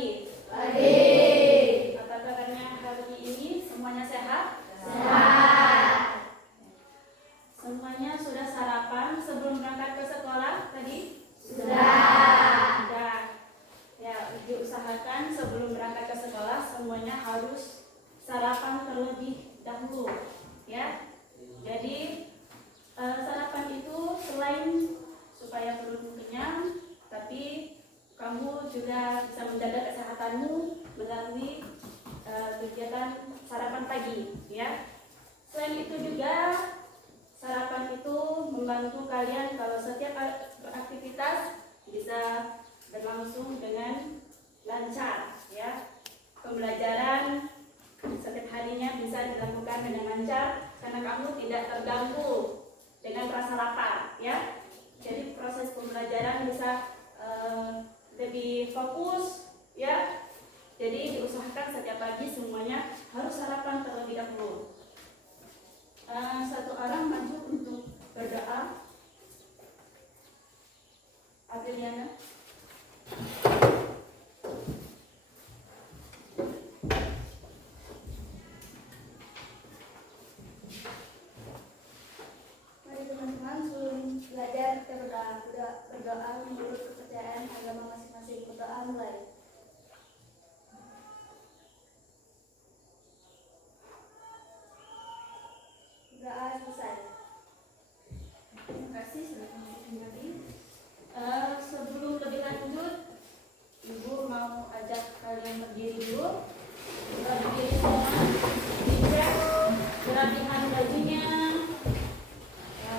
pagi. Pagi. Apa kabarnya hari ini? Semuanya sehat? Sehat. Semuanya sudah sarapan sebelum berangkat ke sekolah tadi? Sudah. Sudah. Ya, diusahakan sebelum berangkat ke sekolah semuanya harus sarapan terlebih dahulu, ya. Jadi sarapan itu selain supaya perut kenyang, tapi kamu juga bisa menjaga kesehatanmu melalui kegiatan sarapan pagi, ya. Selain itu juga sarapan itu membantu kalian kalau setiap beraktivitas bisa berlangsung dengan lancar, ya. Pembelajaran setiap harinya bisa dilakukan dengan lancar karena kamu tidak terganggu dengan rasa lapar, ya. Jadi proses pembelajaran bisa lebih fokus, ya. Jadi diusahakan setiap pagi semuanya harus sarapan terlebih dahulu. Satu orang maju untuk berdoa. Adriana. Mari teman-teman sebelum belajar kita berdoa menurut kepercayaan agama masing-masing. Berdoa mulai. Berdoa selesai. Terima kasih sudah kembali. Sebelum lebih lanjut, Ibu mau ajak kalian berdiri dulu. Berdiri semua, dicek kerapihan bajunya,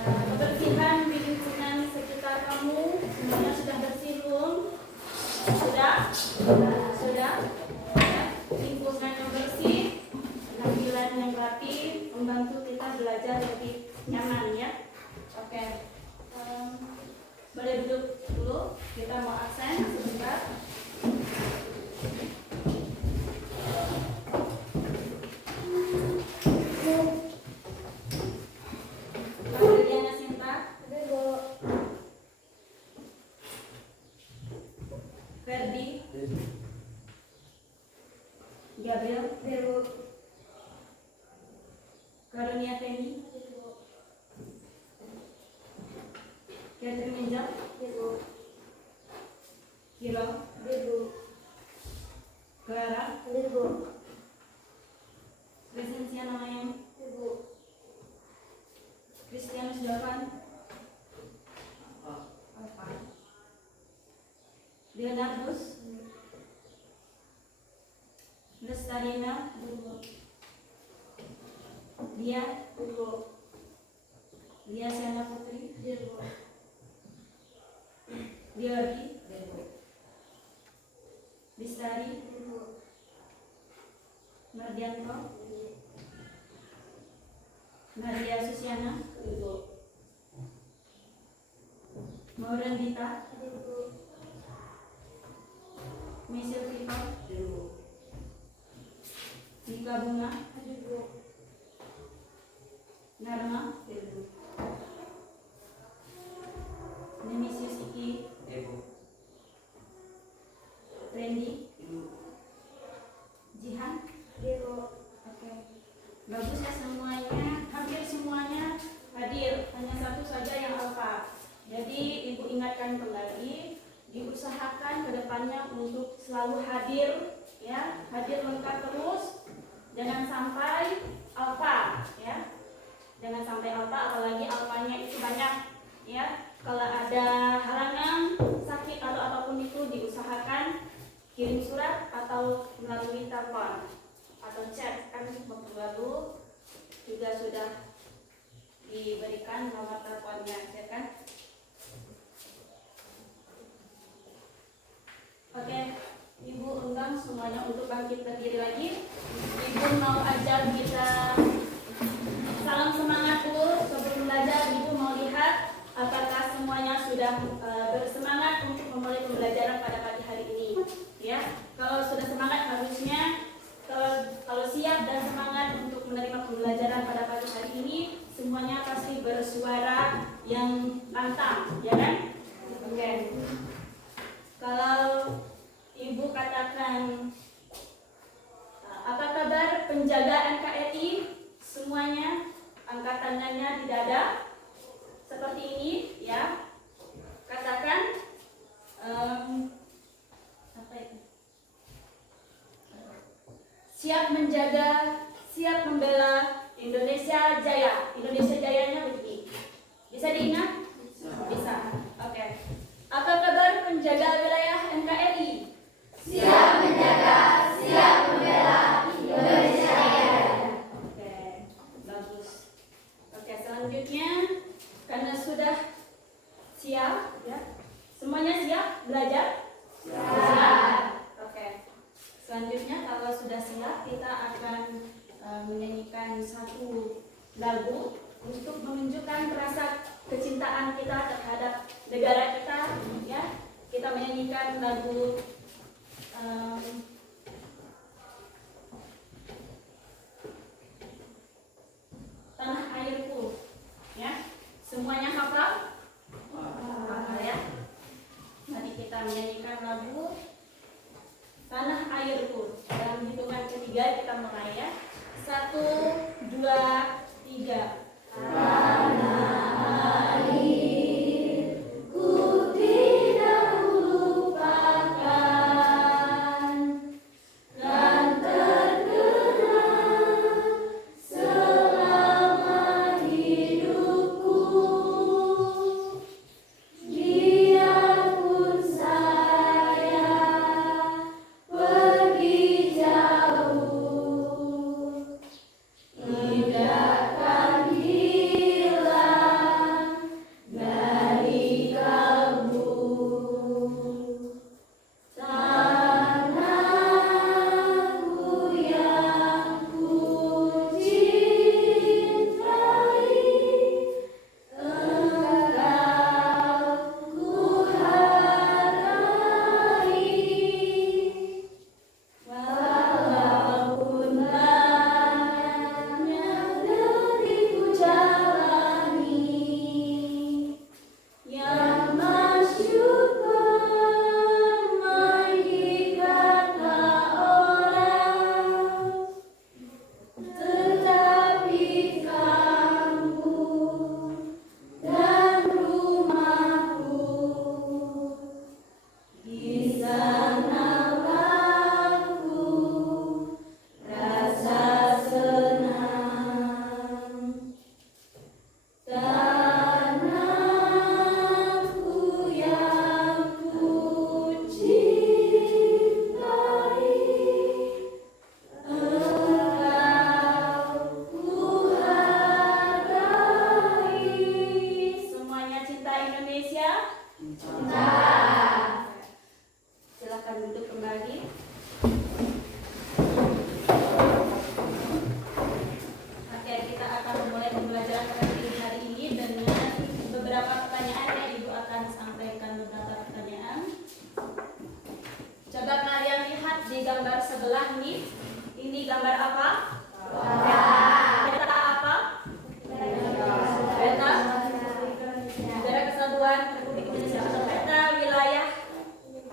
kebersihan di lingkungan sekitar kamu. Semuanya sudah bersih belum? Sudah? Sudah? Ya. Lingkungan yang bersih, penampilan yang rapi, membantu kita belajar lebih nyaman, ya. Oke. Boleh duduk dulu, kita mau absen sebentar. Adriana Sinta, Ferdi, Gabriel, Karunia Feni, Catherine Angel, Kilo, Clara, Presensia Namayang, Christianus Jovan, Leonardus, Lestarina, Dia Siana Putri, Diordi, Bistari, Mardianto, Nadia Susiana, Mauren Dita, Michelle Vito, Nika Bunga, Narma, Nemisius Iki, Randy, Jihan, Oke. Bagus ya semuanya, hampir semuanya hadir, hanya satu saja yang alfa. Jadi Ibu ingatkan kembali, diusahakan kedepannya untuk selalu hadir, ya, hadir lengkap terus, jangan sampai alfa, ya, jangan sampai alfa, apalagi alfanya itu banyak, ya. Kalau ada halangan, sakit atau apapun itu diusahakan kirim surat atau melalui telepon atau chat, kan waktu lalu juga sudah diberikan nomor teleponnya, ya kan? Oke, Ibu undang semuanya untuk bangkit berdiri lagi. Ibu mau ajar kita salam semangat dulu sebelum belajar. Ibu mau lihat apakah semuanya sudah bersemangat untuk memulai pembelajaran pada pagi hari ini, ya. Kalau sudah semangat harusnya kalau siap dan semangat untuk menerima pembelajaran pada pagi hari ini, semuanya pasti bersuara yang lantang, ya kan? Oke. Kalau Ibu katakan menjaga, siap membela Indonesia Jaya. Indonesia Jayanya begini. Bisa diingat? Bisa. Oke. Apa kabar penjaga wilayah NKRI? Siap menjaga, siap membela Indonesia Jaya. Oke, bagus. Oke, selanjutnya karena sudah siap, ya. Semuanya siap belajar? Siap. Oke. Selanjutnya kalau sudah siap, kita akan menyanyikan satu lagu untuk menunjukkan rasa kecintaan kita terhadap negara kita, ya. Kita menyanyikan lagu Tanah Airku, ya. Semuanya hafal? Hafal, ya. Mari kita menyanyikan lagu Tanah Airku. Dalam hitungan ketiga kita mulai, ya. 1, 2, 3. Ku tidak lupakan, kan terkenang selama hidupku. Biarpun saya pergi jauh, tidak akan hilang dari kalbu. Tanahku yang ku cintai, engkau ku hargai. Walaupun banyak negeri ku jalani, yang masyhur permai di kata orang, tetapi kampung dan rumahku, di sanalah ku rasa senang. Tanahku yang ku cintai, engkau ku hargai. Semuanya cinta Indonesia? Cinta. Silakan duduk kembali. Oke, kita akan memulai pembelajaran hari ini dengan beberapa pertanyaan, ya. Ibu akan sampaikan beberapa pertanyaan. Coba kalian lihat di gambar sebelah nih. Ini gambar apa? Peta apa? Peta Negara Kesatuan Republik Indonesia atau peta wilayah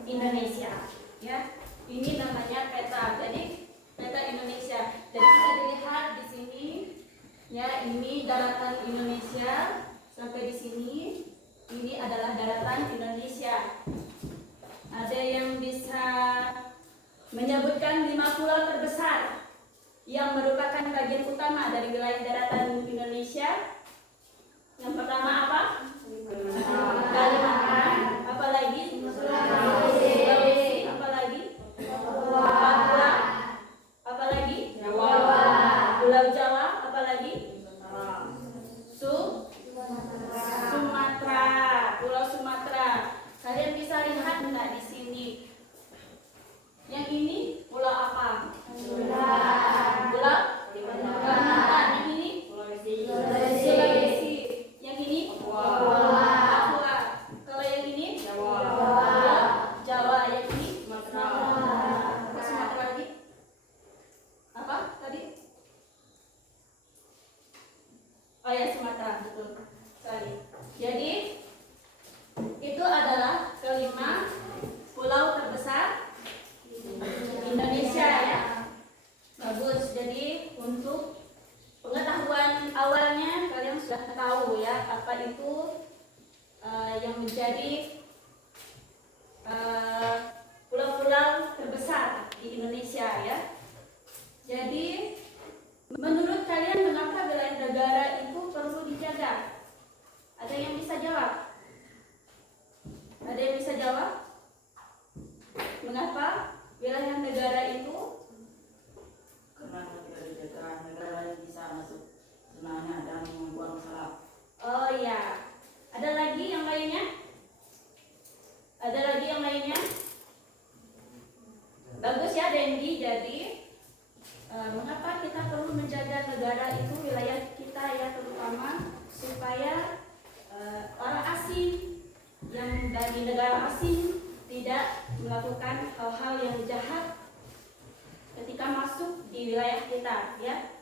Indonesia, ya. Ini namanya peta. Jadi peta Indonesia. Jadi bisa dilihat di sini, ya. Ini daratan Indonesia sampai di sini. Ini adalah daratan Indonesia. Ada yang bisa menyebutkan 5 pulau terbesar yang merupakan bagian utama dari wilayah daratan Indonesia? Yang pertama apa? Kalimantan. Apa lagi? Sulawesi. Apa lagi? Papua. Apa lagi? Pulau Jawa. Apa lagi? Sumatera. Pulau Sumatera. Kalian bisa lihat enggak di sini? Yang ini pulau apa? Pulau Kalimantan. Yang ini Sulawesi. Yang ini Papua. Kalau yang ini Jawa. Yang ini Sumatera lagi. Apa tadi? Oh ya, Sumatera, betul sekali. Jadi itu adalah kelima pulau terbesar Mengapa wilayah negara itu? Karena tidak dijaga, negara lain bisa masuk sebenarnya dan membuang masalah. Oh ya, ada lagi yang lainnya? Ada lagi yang lainnya? Bagus ya Dendi. Jadi mengapa kita perlu menjaga negara itu, wilayah kita ya, terutama supaya orang asing yang dari negara asing tidak melakukan hal-hal yang jahat ketika masuk di wilayah kita ya.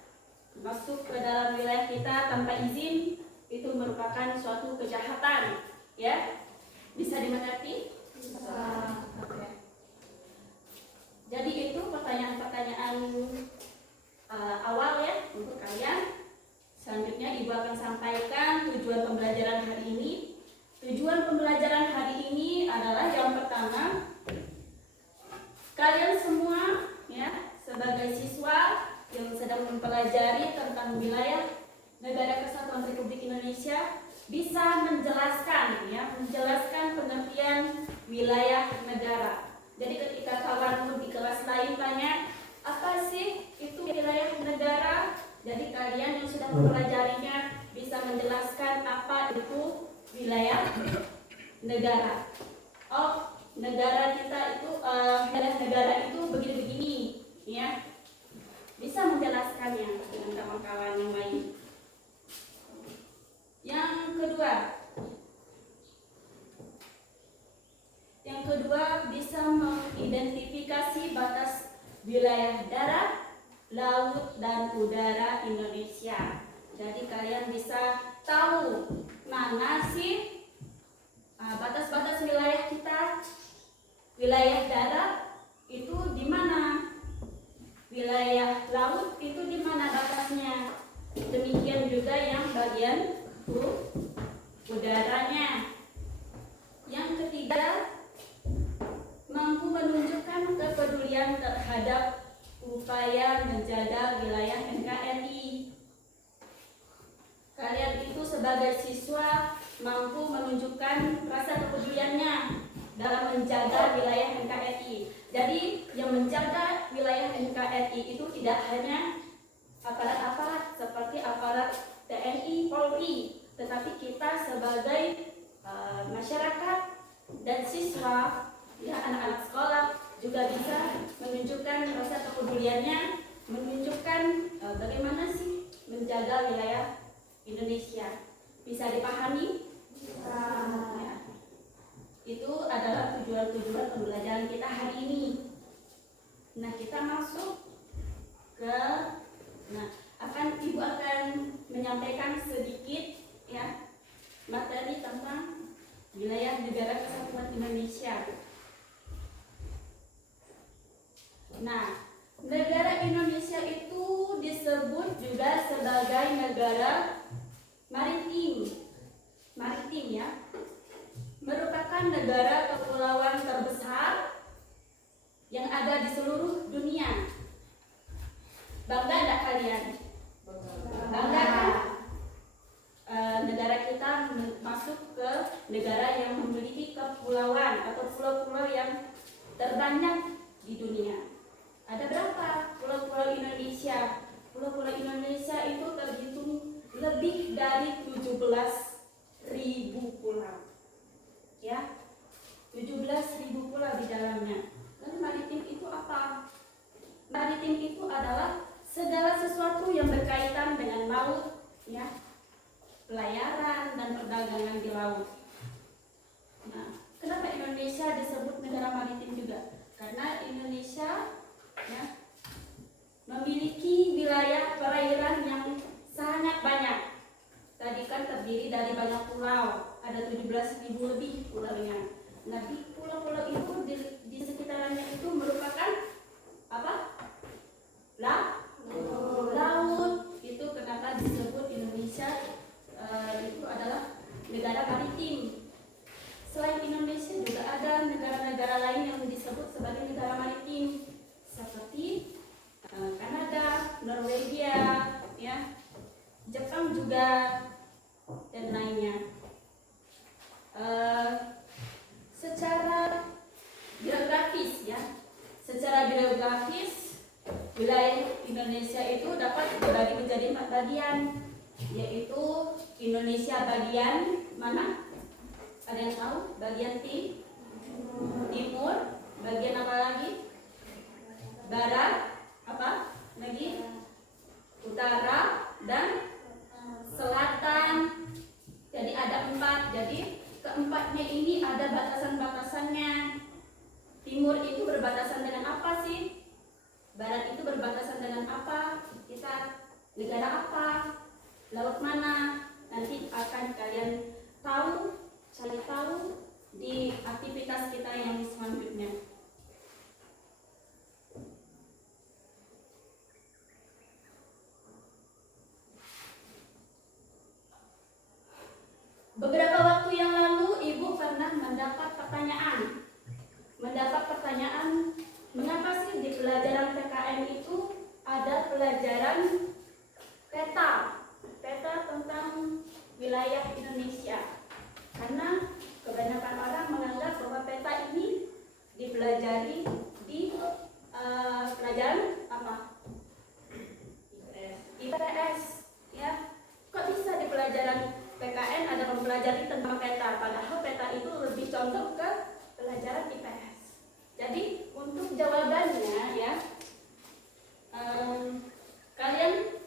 Masuk ke dalam wilayah kita tanpa izin itu merupakan suatu kejahatan ya. Bisa dimengerti? Bisa. Oke. Jadi itu pertanyaan-pertanyaan awal ya untuk kalian. Selanjutnya Ibu akan sampaikan tujuan pembelajaran hari ini. Tujuan pembelajaran hari ini adalah yang pertama, kalian semua ya sebagai siswa yang sedang mempelajari tentang wilayah Negara Kesatuan Republik Indonesia bisa menjelaskan pengertian wilayah negara. Jadi ketika kawan di kelas lain tanya, apa sih itu wilayah negara? Jadi kalian yang sudah mempelajarinya bisa menjelaskan apa itu wilayah negara. Oh, negara kita itu, wilayah negara itu begini-begini, ya. Bisa menjelaskannya dengan kawan-kawan yang lain. Yang kedua bisa mengidentifikasi batas wilayah darat, laut, dan udara Indonesia. Jadi kalian bisa tahu mana sih batas-batas wilayah kita. Wilayah darat itu di mana? Wilayah laut itu di mana batasnya? Demikian juga yang bagian udaranya. Yang ketiga, mampu menunjukkan kepedulian terhadap upaya menjaga wilayah NKRI. Kalian itu sebagai siswa mampu menunjukkan rasa kepeduliannya dalam menjaga wilayah NKRI. Jadi yang menjaga wilayah NKRI itu tidak hanya aparat-aparat seperti aparat TNI, Polri, tetapi kita sebagai masyarakat dan siswa, ya anak-anak sekolah juga bisa menunjukkan rasa kepeduliannya, menunjukkan bagaimana sih menjaga wilayah Indonesia. Bisa dipahami? Ya. Itu adalah tujuan-tujuan pembelajaran kita hari ini. Nah, kita masuk ke, Ibu akan menyampaikan sedikit ya materi tentang wilayah Negara Kesatuan Indonesia. Nah, negara Indonesia itu disebut juga sebagai negara maritim ya. Merupakan negara kepulauan terbesar yang ada di seluruh dunia. Bangga enggak kalian? Bangga kan? Negara kita masuk ke negara yang memiliki kepulauan atau pulau-pulau yang terbanyak di dunia. Ada berapa pulau-pulau Indonesia? Pulau-pulau Indonesia itu terhitung lebih dari 17.000 pulau. Ya, 17.000 pulau di dalamnya. Lalu maritim itu apa? Maritim itu adalah segala sesuatu yang berkaitan dengan laut, ya, pelayaran dan perdagangan di laut. Nah, kenapa Indonesia disebut negara maritim juga? Karena Indonesia ya, memiliki wilayah perairan yang sangat banyak. Tadi kan terdiri dari banyak pulau, ada 17.000 lebih pulaunya. Nah, di pulau-pulau itu di sekitarannya itu merupakan apa? Laut. Itu kenapa disebut Indonesia itu adalah negara maritim. Selain Indonesia juga ada negara-negara lain yang disebut sebagai negara maritim seperti Kanada, Norwegia, ya, Jepang juga dan lainnya. Secara geografis wilayah Indonesia itu dapat dibagi menjadi 4 bagian, yaitu Indonesia bagian mana? Ada yang tahu? Bagian timur, bagian apa lagi? Barat, apa lagi? Utara dan selatan. Jadi ada 4. Jadi keempatnya ini ada batasan-batasannya. Timur itu berbatasan dengan apa sih? Barat itu berbatasan dengan apa? Kita negara apa? Laut mana? Nanti akan kalian cari tahu di aktivitas kita yang selanjutnya. Beberapa waktu yang lalu Ibu pernah mendapat pertanyaan, mengapa sih di pelajaran PKN itu ada pelajaran peta tentang wilayah Indonesia? Karena kebanyakan orang menganggap bahwa peta ini dipelajari di pelajaran apa? IPS, ya. Kok bisa di pelajaran PKN ada mempelajari tentang peta, padahal peta itu lebih condong ke pelajaran IPS. Jadi untuk jawabannya ya, kalian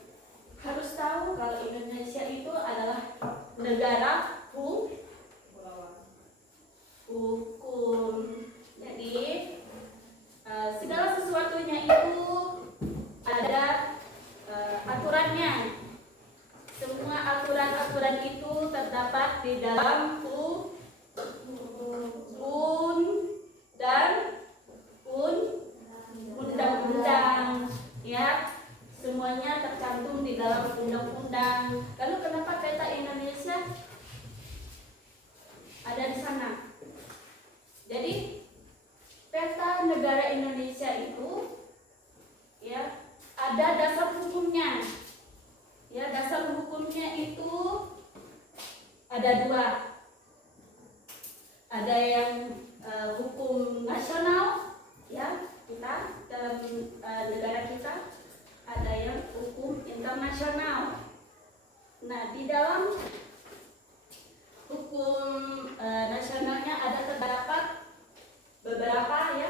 harus tahu kalau Indonesia itu adalah negara hukum. Jadi segala sesuatunya itu ada aturannya. Semua aturan-aturan itu terdapat di dalam undang-undang, ya. Semuanya tercantum di dalam undang-undang. Lalu kenapa peta Indonesia ada di sana? Jadi peta negara Indonesia itu, ya, ada dasar hukumnya. Ya, dasar hukumnya itu ada 2. Ada yang hukum nasional, ya, kita dalam negara kita. Ada yang hukum internasional. Nah, di dalam hukum nasionalnya ada terdapat beberapa, ya,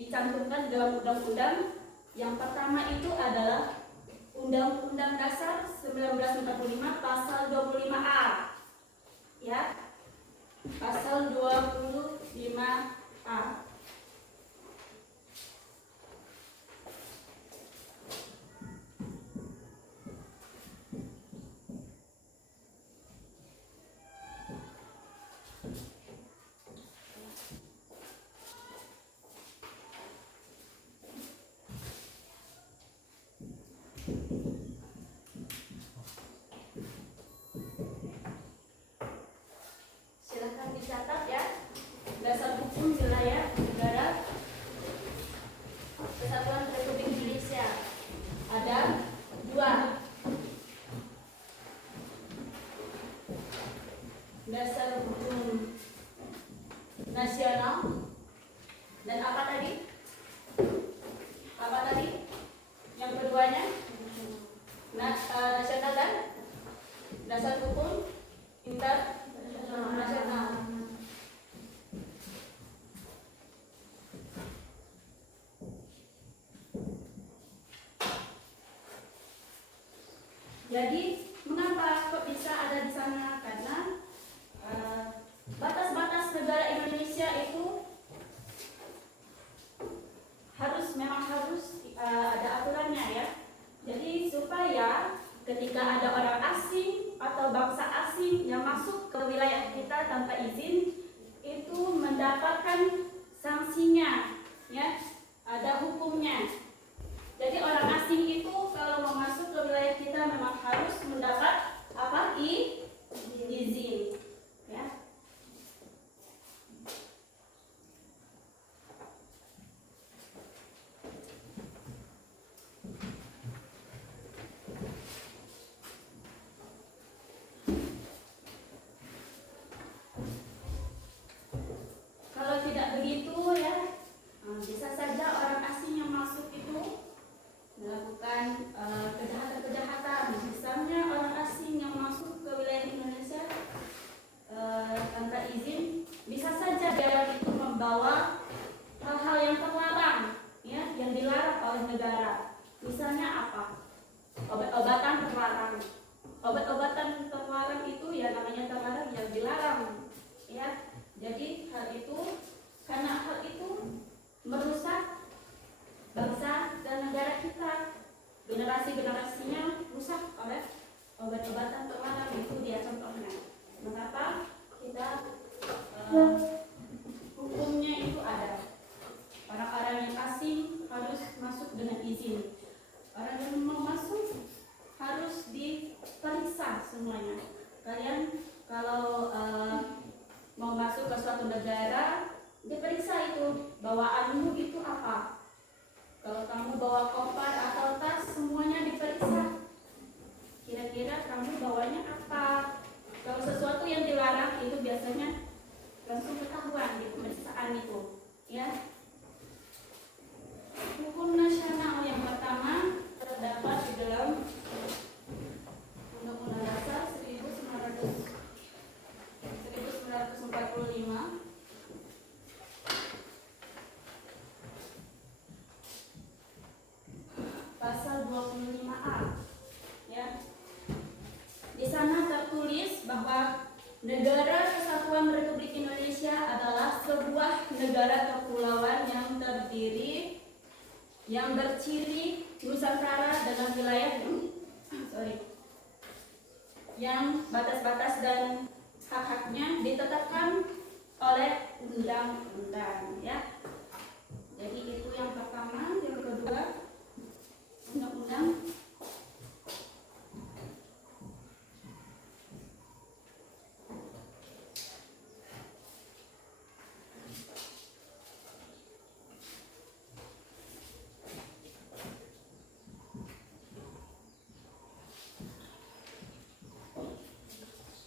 dicantumkan dalam undang-undang. Yang pertama itu adalah Undang-Undang Dasar 1945 pasal 25A. Ya. Pasal 25A. Silahkan dicatat ya. Dasar hukum wilayah negara Kesatuan Republik Indonesia ada 2. Dasar hukum nasional dan apa tadi? Yang keduanya nasional dan dasar hukum internasional. Jadi mengapa kok bisa ada di sana? Karena batas-batas negara Indonesia itu memang harus ada aturannya, ya. Jadi supaya ketika ada orang asing atau bangsa asing yang masuk ke wilayah kita tanpa izin, itu mendapatkan sanksinya, ya, ada hukumnya. Jadi orang asing itu kalau mau masuk ke wilayah kita memang harus mendapat apa? Izin, ya. bawaanmu itu apa. Kalau kamu bawa koper atau tas, semuanya diperiksa. Kira-kira kamu bawanya apa? Kalau sesuatu yang dilarang itu biasanya langsung ketahuan di pemeriksaan itu, ya. Hukum nasional yang pertama terdapat di dalam Undang-Undang Dasar 1945 pasal 25A, ya. Di sana tertulis bahwa Negara Kesatuan Republik Indonesia adalah sebuah negara kepulauan yang terdiri, yang berciri Nusantara dengan wilayah yang batas-batas dan hak-haknya ditetapkan oleh undang-undang, ya. Jadi itu yang pertama. Yang kedua, undang-undang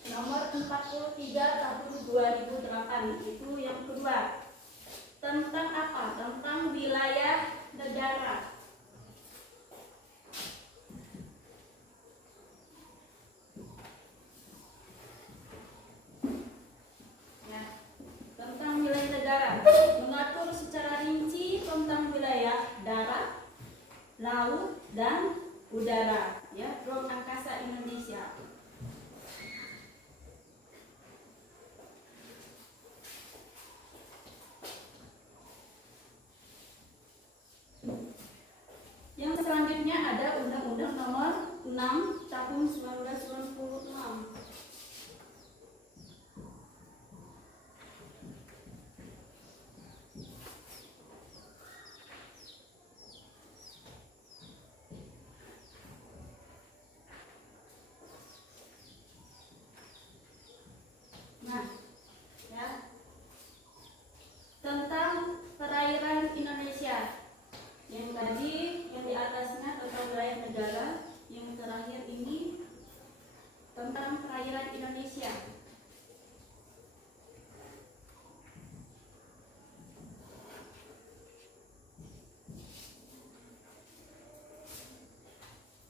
Nomor 43 Tahun 2008. Itu yang kedua. Tentang apa? Tentang wilayah negara. Ya, tentang wilayah negara. Mengatur secara rinci tentang wilayah darat, laut, dan udara. Ya, ruang angkasa Indonesia. Yang selanjutnya ada Undang-Undang Nomor 6 Tahun 1996. Nah, ya, tentang perairan Indonesia. Yang tadi yang di atasnya tentang wilayah negara, yang terakhir ini tentang perairan Indonesia.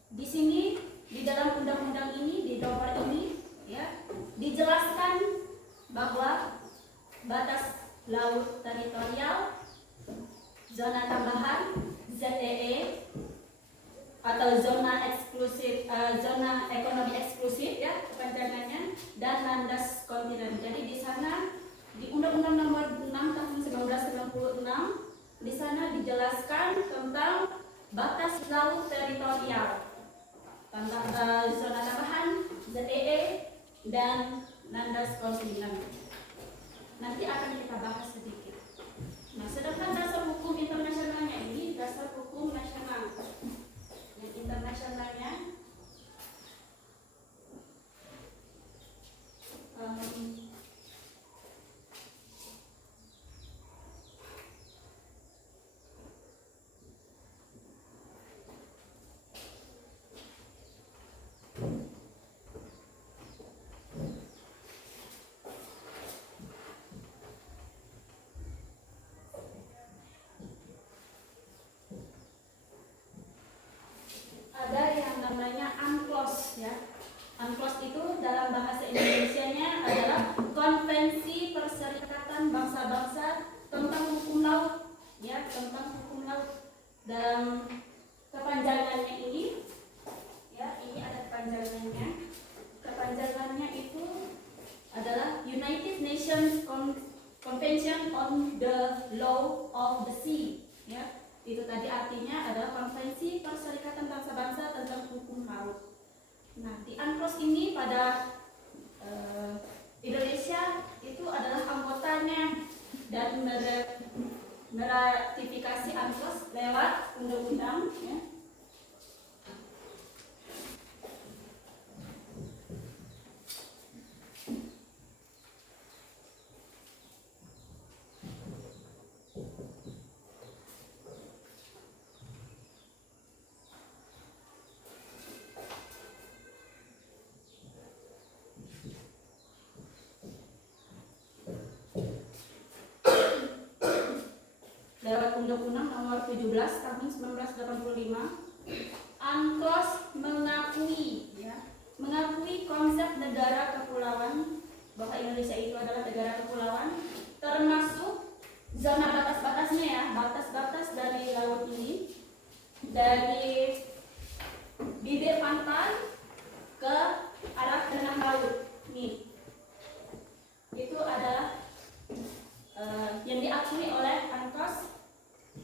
Di sini di dalam undang-undang ini, di nomor ini, ya, dijelaskan bahwa batas laut teritorial, zona tambahan ZEE atau zona eksklusif, zona ekonomi eksklusif, ya, kepanjangannya, dan landas kontinen. Jadi di sana di Undang-Undang Nomor 6 Tahun 1996 di sana dijelaskan tentang batas laut teritorial, tentang zona tambahan ZEE dan landas kontinen. Nanti akan kita bahas sedikit. Nah, sedangkan dasar hukum internasionalnya ini dasar hukum nasional. Yang internasionalnya ada yang namanya UNCLOS, ya. UNCLOS itu dalam bahasa Indonesianya adalah Konvensi Perserikatan Bangsa-Bangsa tentang Hukum Laut, ya, tentang hukum laut. Dalam kepanjangannya ini, ya, ini ada kepanjangannya. Kepanjangannya itu adalah United Nations Convention on the Law of the Sea, ya. Itu tadi artinya adalah Konvensi Perserikatan Bangsa-Bangsa tentang Hukum Laut. Nah, di UNCLOS ini pada Indonesia itu adalah anggotanya dan meratifikasi UNCLOS lewat undang-undang, ya. lewat Undang-Undang Nomor 17 Tahun 1985, UNCLOS mengakui konsep negara kepulauan, bahwa Indonesia itu adalah negara kepulauan, termasuk zona batas-batasnya ya, batas-batas dari laut ini, dari bibir pantai ke arah tengah laut nih. Itu adalah yang diakui oleh UNCLOS.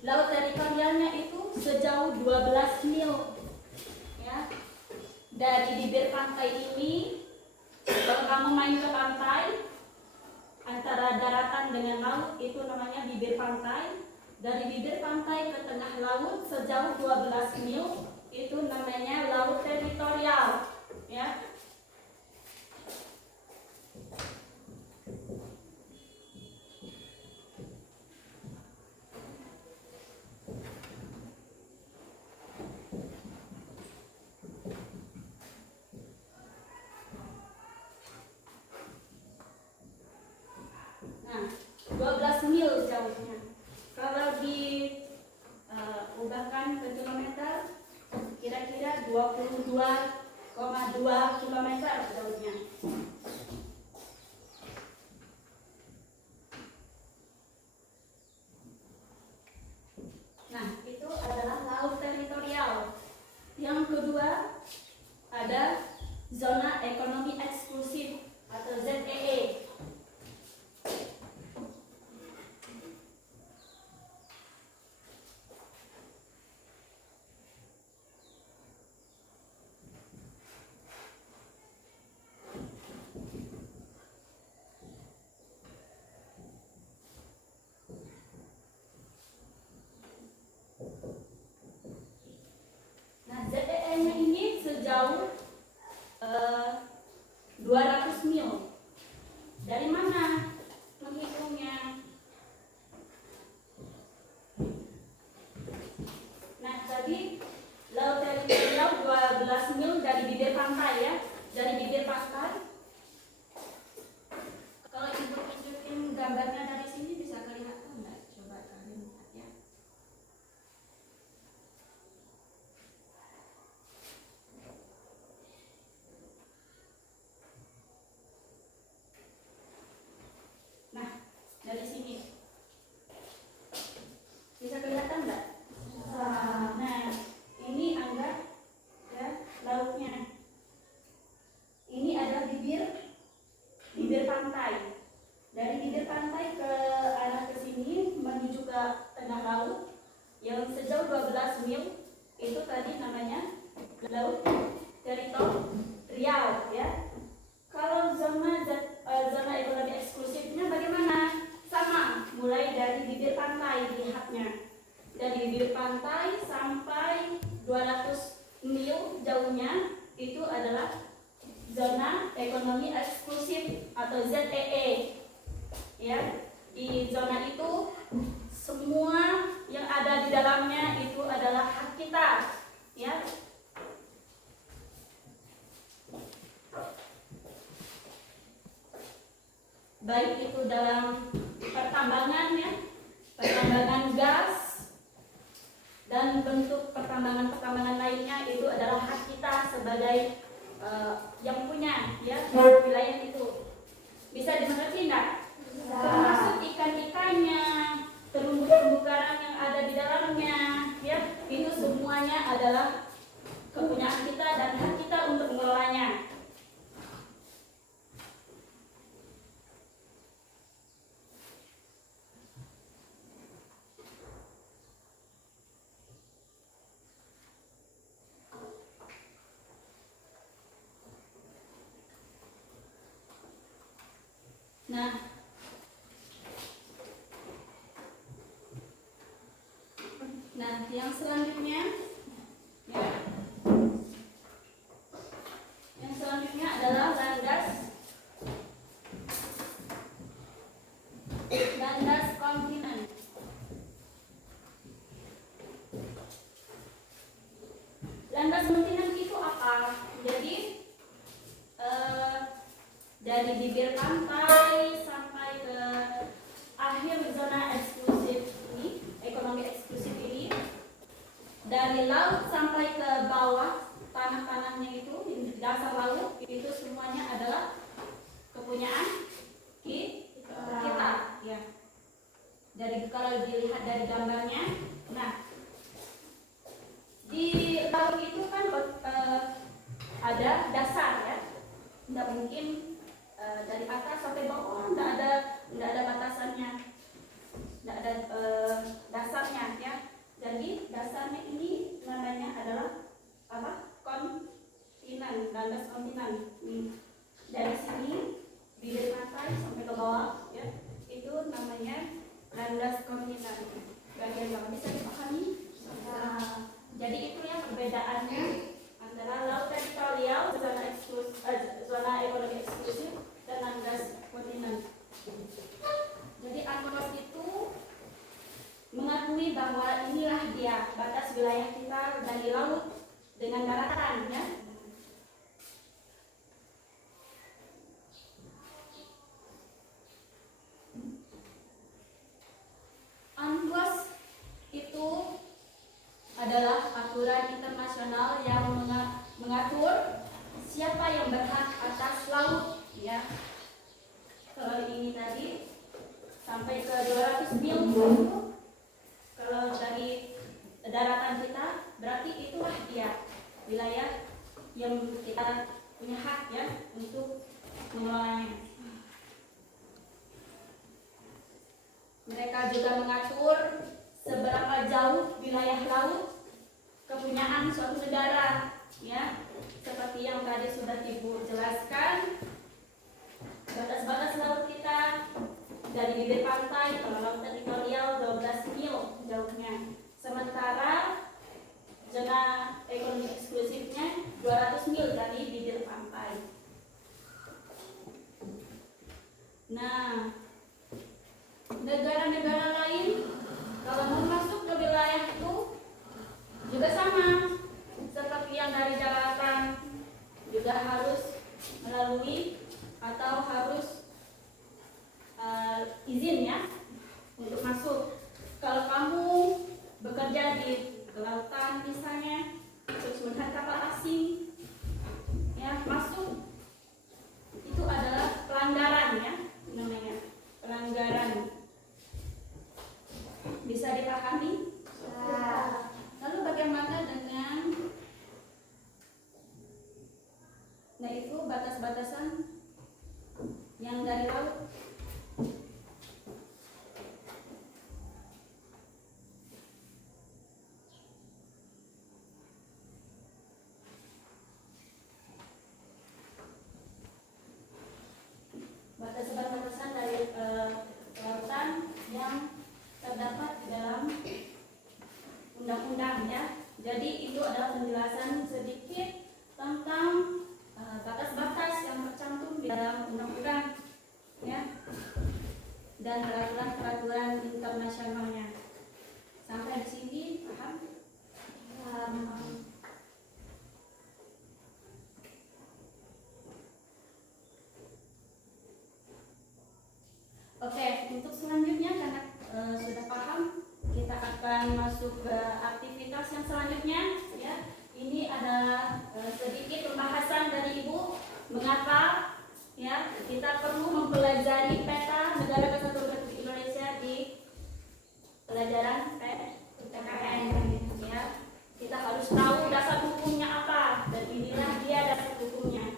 Laut teritorialnya itu sejauh 12 mil ya. Dari bibir pantai ini, kalau kamu main ke pantai antara daratan dengan laut, itu namanya bibir pantai. Dari bibir pantai ke tengah laut sejauh 12 mil, itu namanya laut teritorial ya. Nah, 12 mil jauhnya. Kalau diubahkan ke kilometer, kira-kira 22,2 kilometer jauhnya. Nah, itu adalah laut teritorial. Yang kedua, ada zona ekonomi eksklusif atau ZEE. Nah, ZEE-nya ini sejauh 200 mil. Dari mana menghitungnya? Nah, tadi laut teritorial 12 mil dari bibir pantai ya, dari bibir pantai. Kalau ibu tunjukin gambarnya dari sini bisa kelihatan nggak? Coba kalian lihat ya. Nah, dari sini bisa kelihatan nggak? Nah, ini anggap ya lautnya. Ini adalah bibir pantai. Dari bibir pantai ke arah ke sini menuju ke tengah laut yang sejauh 12 mil, itu tadi namanya laut teritorial ya. Kalau zona ekonomi eksklusifnya bagaimana? Sama, mulai dari bibir pantai lihatnya. Dari bibir pantai sampai 200 mil jauhnya, itu adalah zona ekonomi eksklusif atau ZEE. Ya, di zona itu semua yang ada di dalamnya itu adalah hak kita, ya. Baik itu dalam pertambangan ya, pertambangan gas dan bentuk pertambangan lainnya, itu adalah hak kita sebagai yang punya ya wilayah itu. Bisa dimengerti enggak? Termasuk ikan-ikannya, terumbu-terumbu karang yang ada di dalamnya ya, itu semuanya adalah kepunyaan kita dan hak kita untuk mengelolanya. Nah, yang selanjutnya ya. Yang selanjutnya adalah landas kontinen. Landas kontinen itu apa? Jadi dari bibir pantai sampai ke akhir zona eksklusif ini, dari laut sampai ke bawah, tanah-tanahnya itu di dasar laut itu semuanya adalah kepunyaan kita, ya. Jadi kalau dilihat dari gambarnya, nah di laut itu kan ada dasar, ya. Tidak mungkin dari atas sampai bawah, tidak ada batasannya, tidak ada dasarnya, ya. Jadi dasarnya ini namanya adalah apa? Kontinan, landas kontinan. Dari sini bibir pantai sampai ke bawah, ya, itu namanya landas kontinan. Bagian bawah bisa dipahami? Nah, jadi itu ya perbedaannya antara laut teritorial, zona ekonomi eksklusif, dan landas kontinan. Jadi UNCLOS itu mengakui bahwa inilah dia batas wilayah kita dari laut dengan daratan, ya. UNCLOS itu adalah aturan internasional yang mengatur siapa yang berhak atas laut, ya. Kalau ini tadi sampai ke 200 mil itu, kalau dari daratan kita berarti itulah dia wilayah yang kita punya hak, ya, untuk mengelolanya. Mereka juga mengatur seberapa jauh wilayah laut kepunyaan suatu negara, ya, seperti yang tadi sudah Ibu jelaskan. Batas-batas laut kita dari bibir pantai, kalau laut teritorial 12 mil jauhnya, sementara zona ekonomi eksklusifnya 200 mil dari bibir pantai. Nah, negara-negara lain kalau mau masuk ke wilayah itu juga sama seperti yang dari daratan, juga harus melalui atau harus izin, ya, untuk masuk. Kalau kamu bekerja di kelautan misalnya, terus melihat kapal asing, ya, masuk, itu adalah pelanggaran, ya, namanya pelanggaran. Bisa dipahami? Nah, lalu bagaimana dengan itu batas-batasan yang dari laut? Batas-batasan dari kelautan yang terdapat di dalam undang-undang, ya. Jadi itu adalah penjelasan sedikit tentang batas-batas yang tercantum di dalam undang-undang, ya, dan peraturan-peraturan internasionalnya. Sampai di sini paham? Oke, untuk selanjutnya karena sudah paham, kita akan masuk ke aktivitas yang selanjutnya, ya. Ini adalah sedikit pembahasan dari Ibu mengapa, ya, kita perlu mempelajari peta Negara Kesatuan Republik Indonesia di pelajaran PKN, ya. Kita harus tahu dasar hukumnya apa, dan inilah dia dasar hukumnya,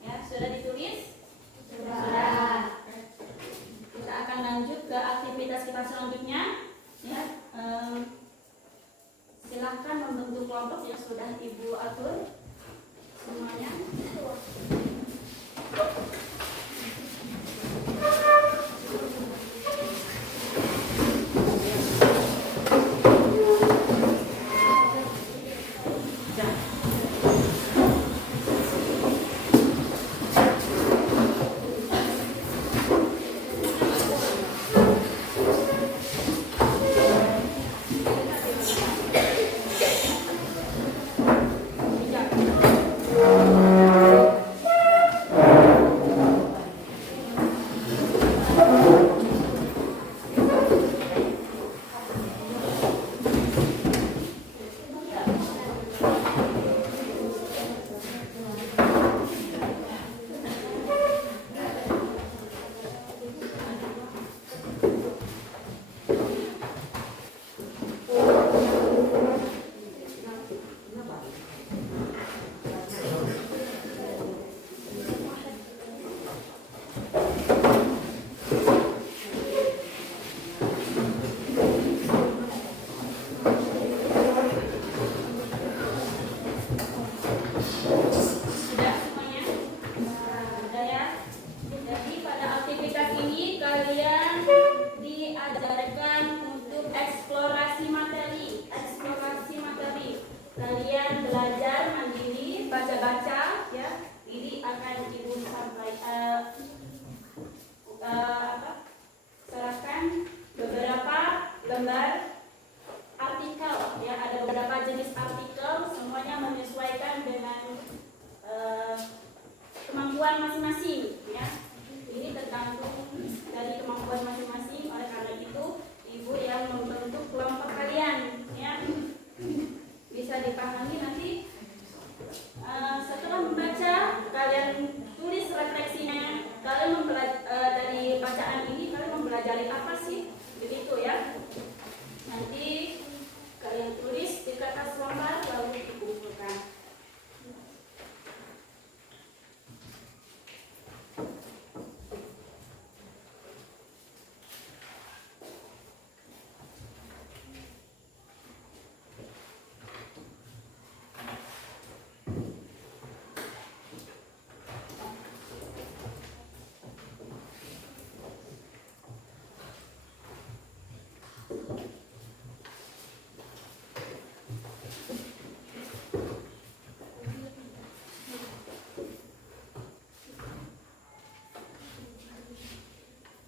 ya. Sudah ditulis? Sudah. Kita akan lanjut ke aktivitas kita selanjutnya, ya. Silahkan membentuk kelompok yang sudah Ibu atur semuanya. artikel ya, ada beberapa jenis artikel, semuanya menyesuaikan dengan kemampuan masing-masing ya. Ini tergantung dari kemampuan masing-masing. Oleh karena itu ibu yang membentuk kelompok kalian ya, bisa dipahami nanti. Setelah membaca, kalian tulis refleksinya. Kalian dari bacaan ini kalian mempelajari apa sih? Begitu ya. Nanti kalian tulis di kertas lembar lalu dikumpulkan.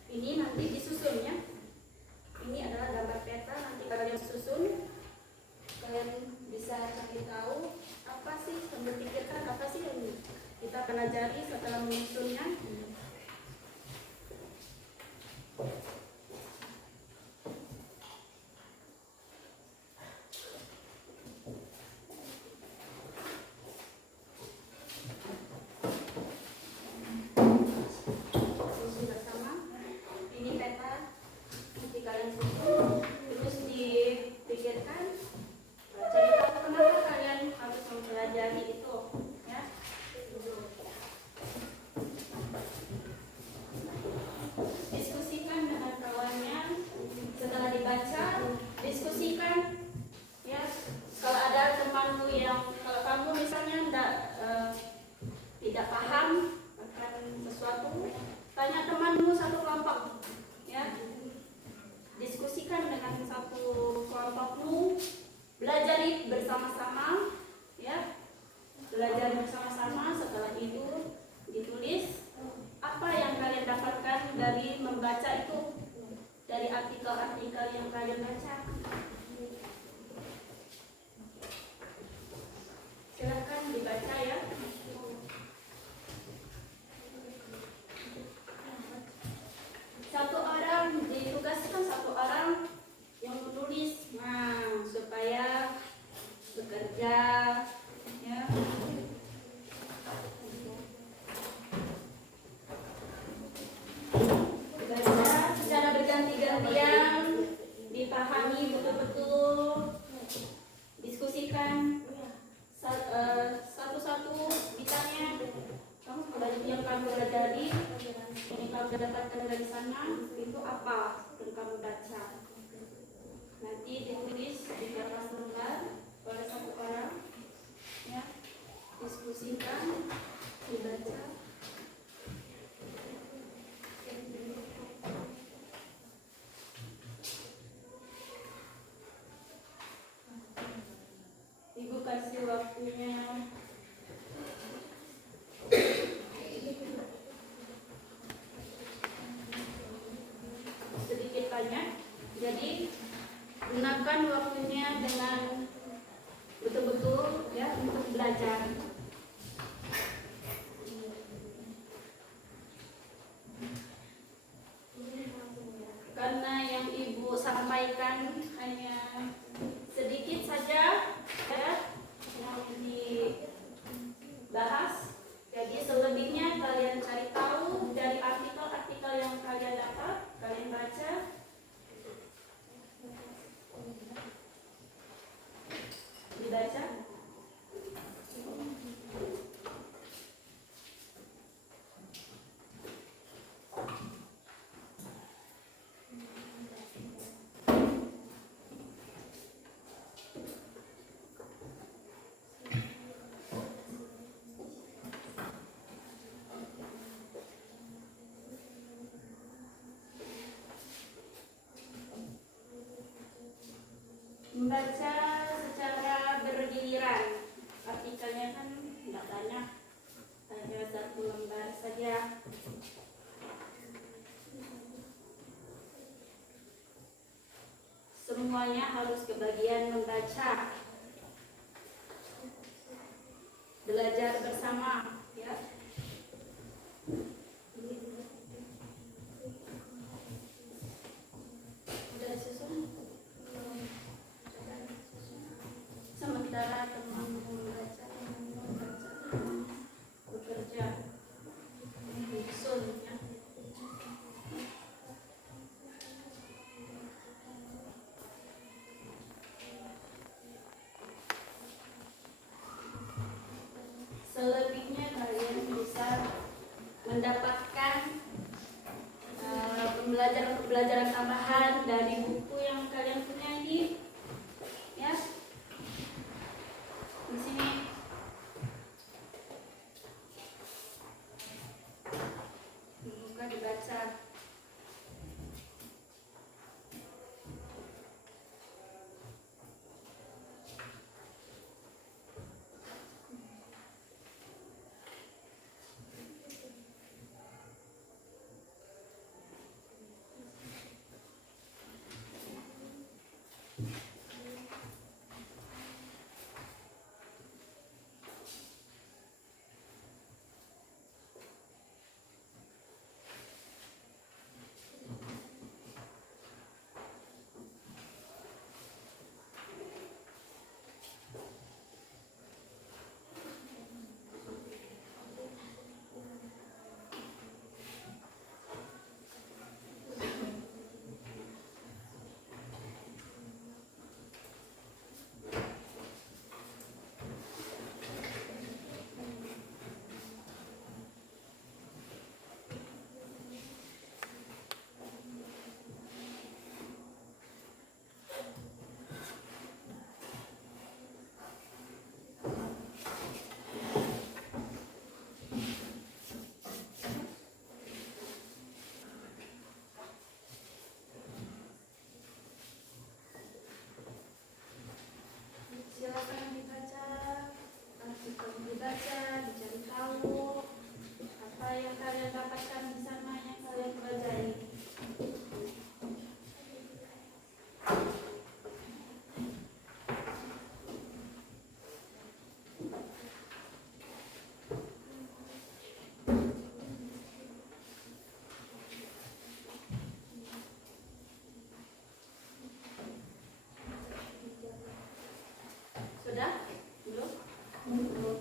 Ini nanti disusun ya. Ini adalah gambar peta, nanti kalian susun. Kalian bisa cari tahu apa sih yang berpikirkan, apa sih yang kita pelajari setelah menyusunnya. Tidak paham akan sesuatu, tanya temanmu satu kelompok ya, diskusikan dengan satu kelompokmu, belajar bersama-sama ya, belajar bersama-sama. Setelah itu ditulis apa yang kalian dapatkan dari membaca itu, dari artikel-artikel yang kalian baca. Silahkan dibaca ya. Satu orang ditugaskan, satu orang yang menulis, nah supaya bekerja ya. Baca secara berganti-gantian, dipahami betul-betul, diskusikan satu-satu, ditanya yang kamu pelajari, yang kamu dapatkan dari sana itu apa yang kamu baca. Nanti ditulis di kertas lembar oleh satu orang ya, diskusikan, dibaca. Ibu kasih waktunya sedikit banyak, jadi gunakan waktunya dengan betul-betul ya untuk belajar. Karena yang ibu sampaikan hanya sedikit saja ya yang dibahas, jadi selebihnya kalian cari tahu dari artikel-artikel yang kalian dapat, kalian baca, dibaca. Membaca secara bergiliran, artikelnya kan tidak banyak, hanya satu lembar saja. semuanya harus kebagian membaca. Belajar bersama, ya. Udah disusun? Sementara teman membaca, bekerja, disusun, ya. Selebihnya kalian bisa mendapatkan pembelajaran tambahan dari buku yang kalian punyai, ya. Di sini dibuka, dibaca. Silakan dibaca, artikel dibaca, dicari tahu apa yang kalian dapatkan di sana yang kalian pelajari. Sudah? Belum? Belum.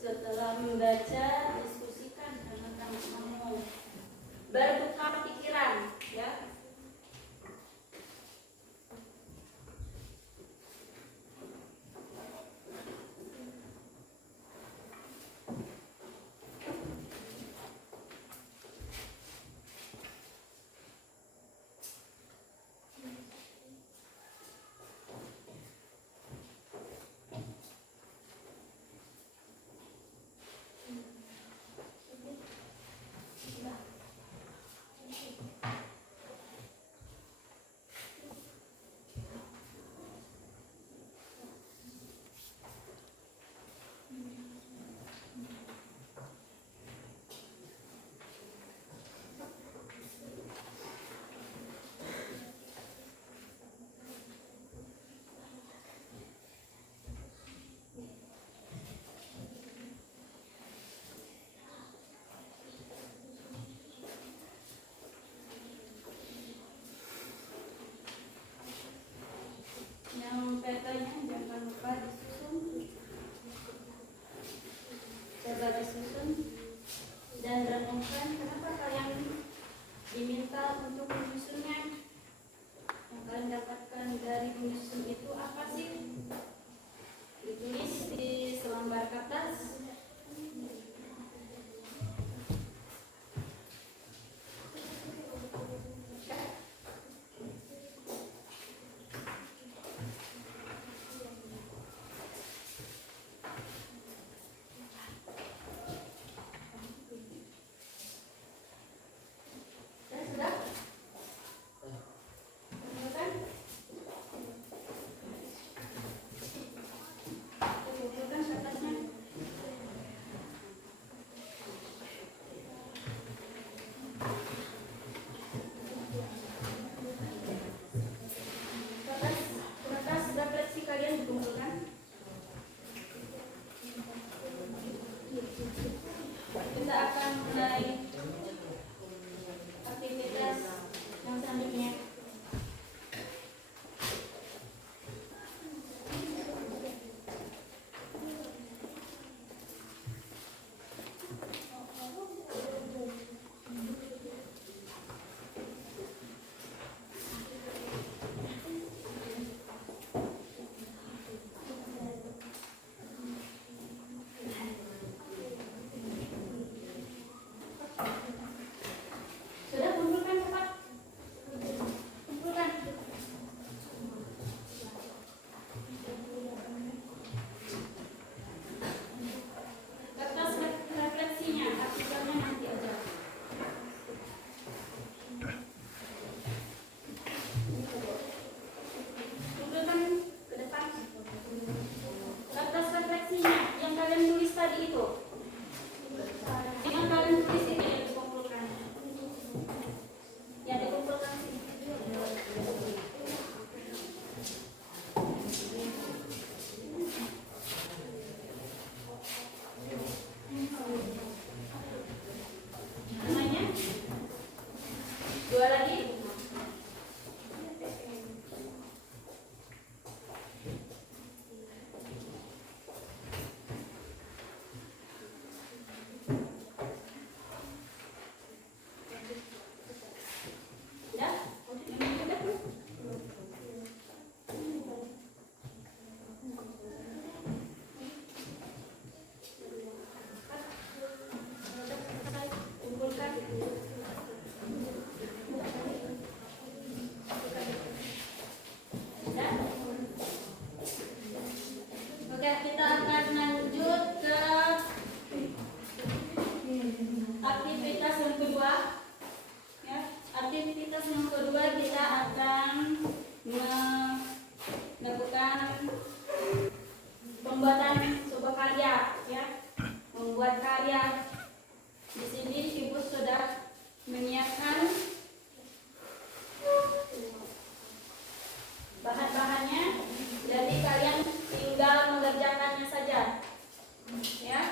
Setelah membaca, diskusikan dengan teman-teman. Bertukar pikiran, ya. Yang petanya jangan lupa disusun. Coba disusun dan renungkan kenapa kalian diminta untuk menyusunnya. Yang kalian dapatkan dari menyusun itu apa sih? Ditulis di selembar kertas. Sudah? Kumpulkan? Kumpulkan kertasnya. kita akan mulai aktivitas yang selanjutnya. Sudah kumpulkan cepat. Kumpulkan. Kertas refleksinya, artikelnya nanti aja. Kumpulkan ke depan. Kertas refleksinya yang kalian tulis tadi itu. Yang kalian tulis itu yang dikumpulkan. Ya dikumpulkan sini. Namanya? Dua lagi? Ya? Yang ini udah? Kumpulkan. Ya? Oke, kita akan lanjut ke aktivitas yang kedua. Ya, aktivitas yang kedua kita akan melakukan pembuatan sebuah karya, ya. Membuat karya. Di sini Ibu sudah menyiapkan bahan-bahannya, jadi kalian tinggal mengerjakannya saja, ya.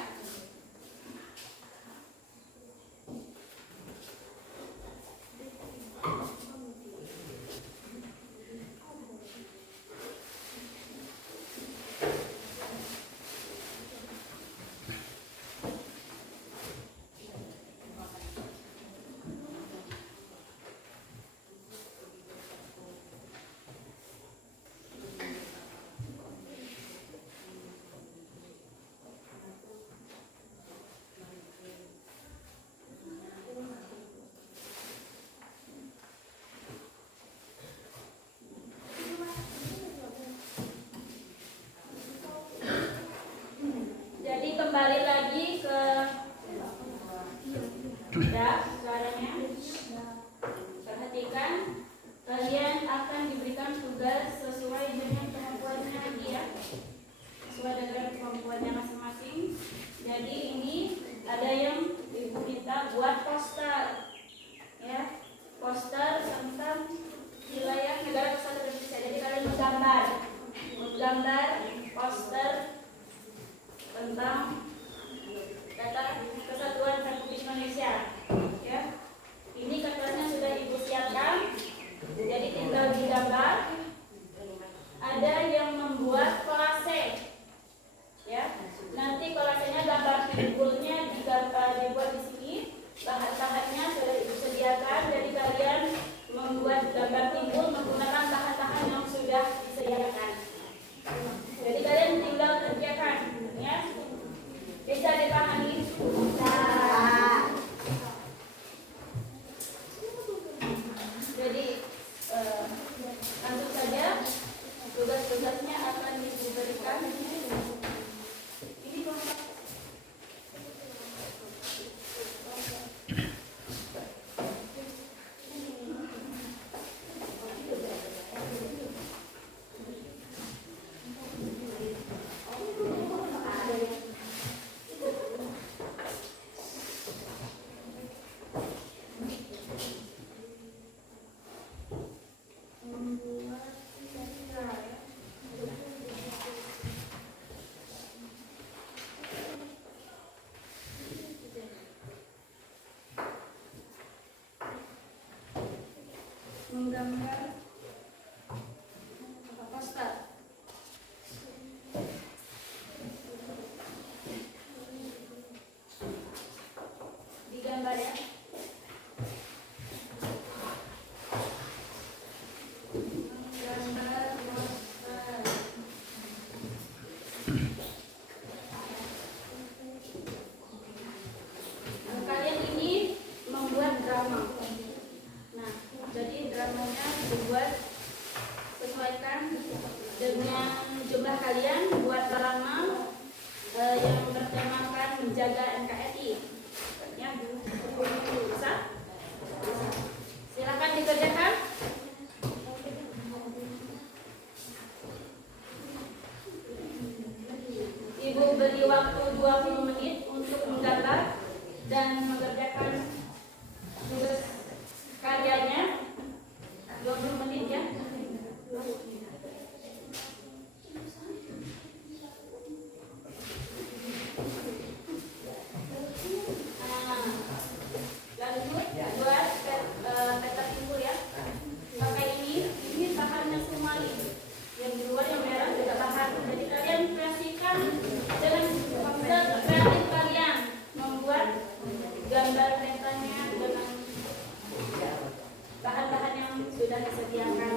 Jadi kembali lagi ke suaranya. Perhatikan, kalian akan diberikan tugas sesuai dengan kemampuannya lagi, ya. Sesuai dengan kemampuannya masing-masing. Jadi ini ada yang Ibu minta buat poster, ya. Poster tentang wilayah negara kesatuan Indonesia. Jadi kalian menggambar poster tentang data kesatuan Republik Indonesia, ya. Ini kertasnya sudah Ibu siapkan, jadi tinggal digambar. Ada yang membuat kolase, ya. Nanti kolasenya gambar timbulnya dibuat di sini. Bahan-bahannya sudah Ibu sediakan, jadi kalian membuat gambar timbul menggunakan bahan-bahan yang sudah disediakan. Jadi kalian tinggal kerjakan, ya. Bisa dipahami? Jadi langsung saja tugas-tugasnya akan diberikan. Ini kelompok. gambar ya. Gambar poster. Kalian ini membuat drama. Nah, jadi dramanya dibuat sesuaikan dengan jumlah kalian, buat drama yang bertemakan menjaga NKRI. Ya, bisa? Silakan dikerjakan. Ibu beri waktu 20 menit untuk menggambar dan mengerjakan tugas karyanya. 20 menit ya. Lanjut buat peta simpul ya. Pakai ini bahannya semali. Yang di luar yang merah juga bahan. Jadi kalian kreasikan dengan kreatif kalian membuat gambar petanya dengan bahan-bahan yang sudah disediakan.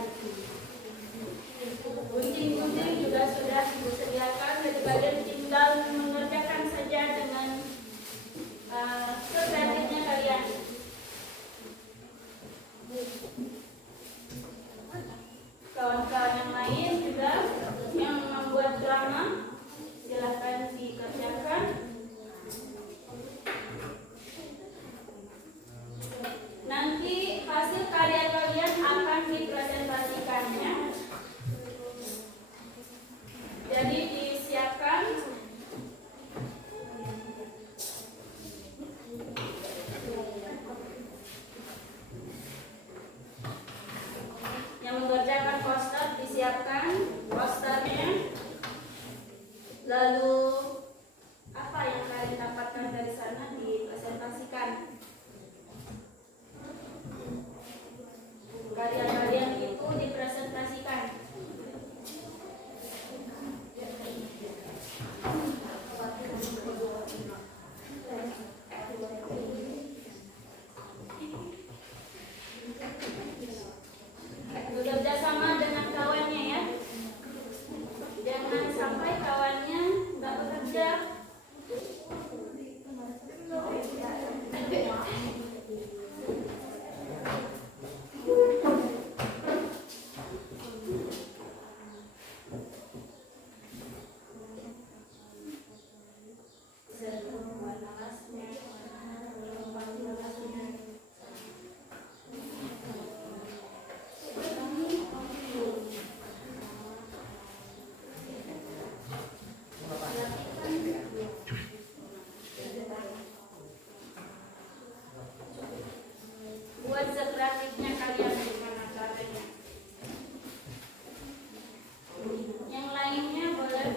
Gunting-gunting juga sudah disediakan. Jadi kalian tinggal mengerjakan saja dengan sekreatifnya kalian. Kawan-kawan yang lain juga yang membuat drama, silahkan dikerjakan. Nanti hasil karya kalian akan dipresentasikannya. Jadi disiapkan yang mengerjakan poster, disiapkan posternya. Lalu apa yang kalian dapatkan dari sana dipresentasikan. Karya-karya itu dipresentasikan. Bekerja sama dengan kawannya ya. Jangan sampai kawannya nggak bekerja. Buat sekreatifnya kalian gimana caranya. Yang lainnya boleh.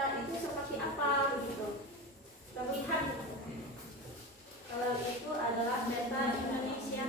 kita itu seperti apa begitu. Terlihat kalau itu adalah peta Indonesia.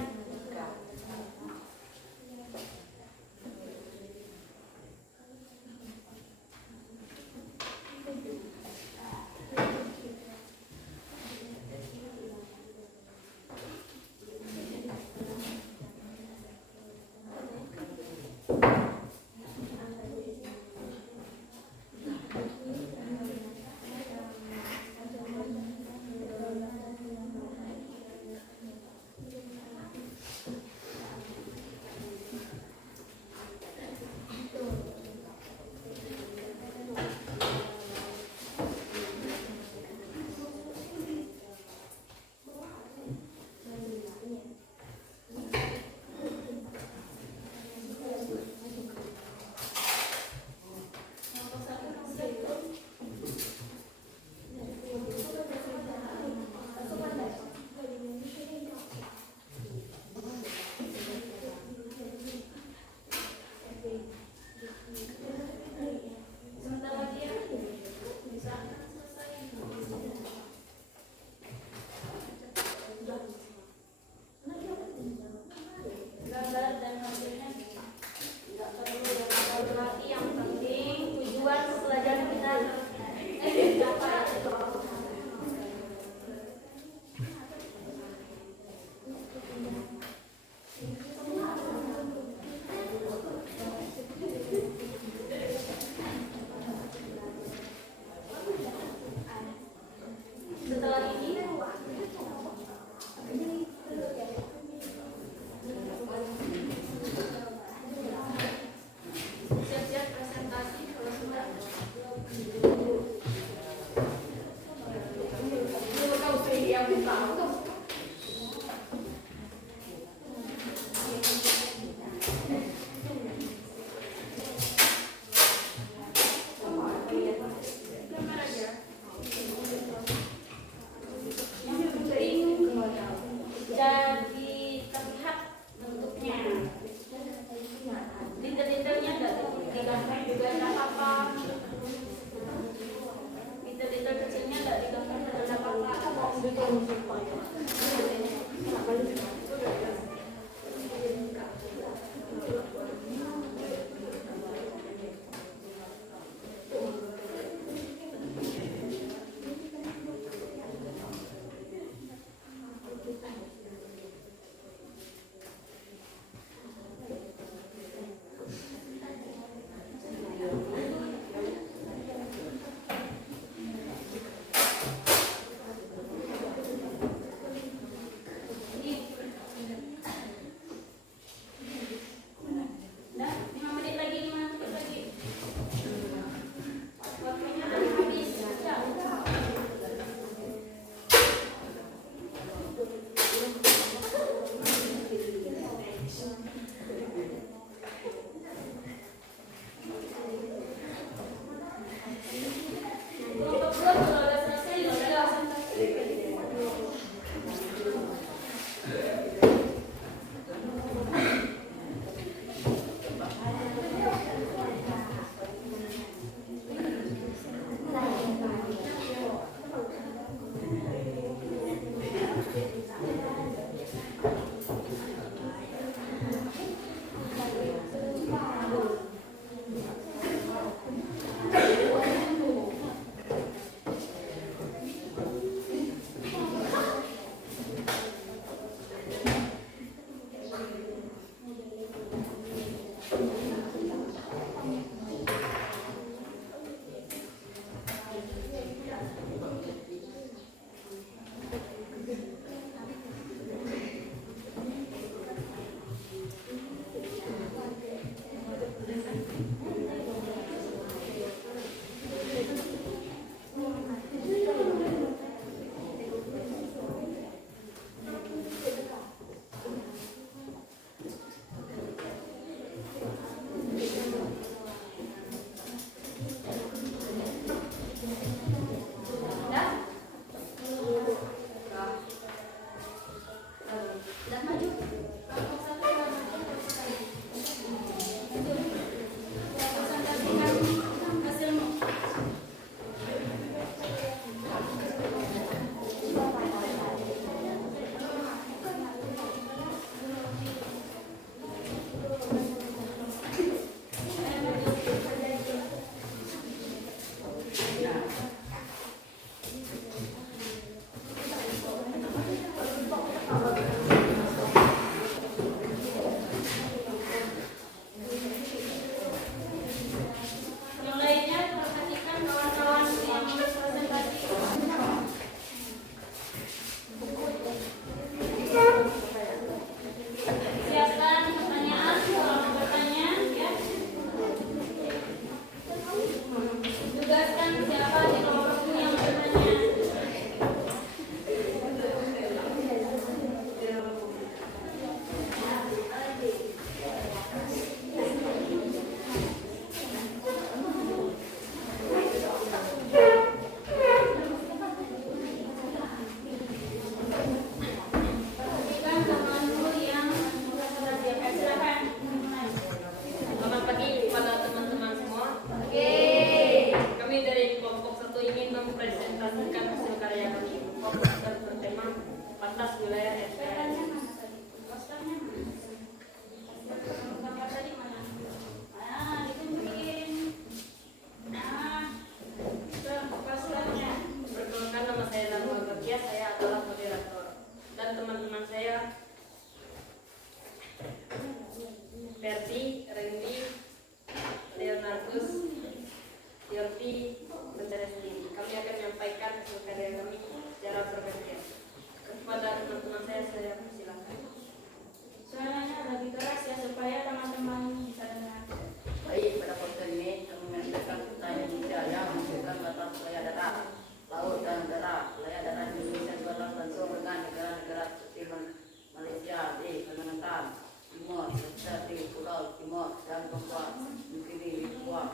lupa berdiri kuat.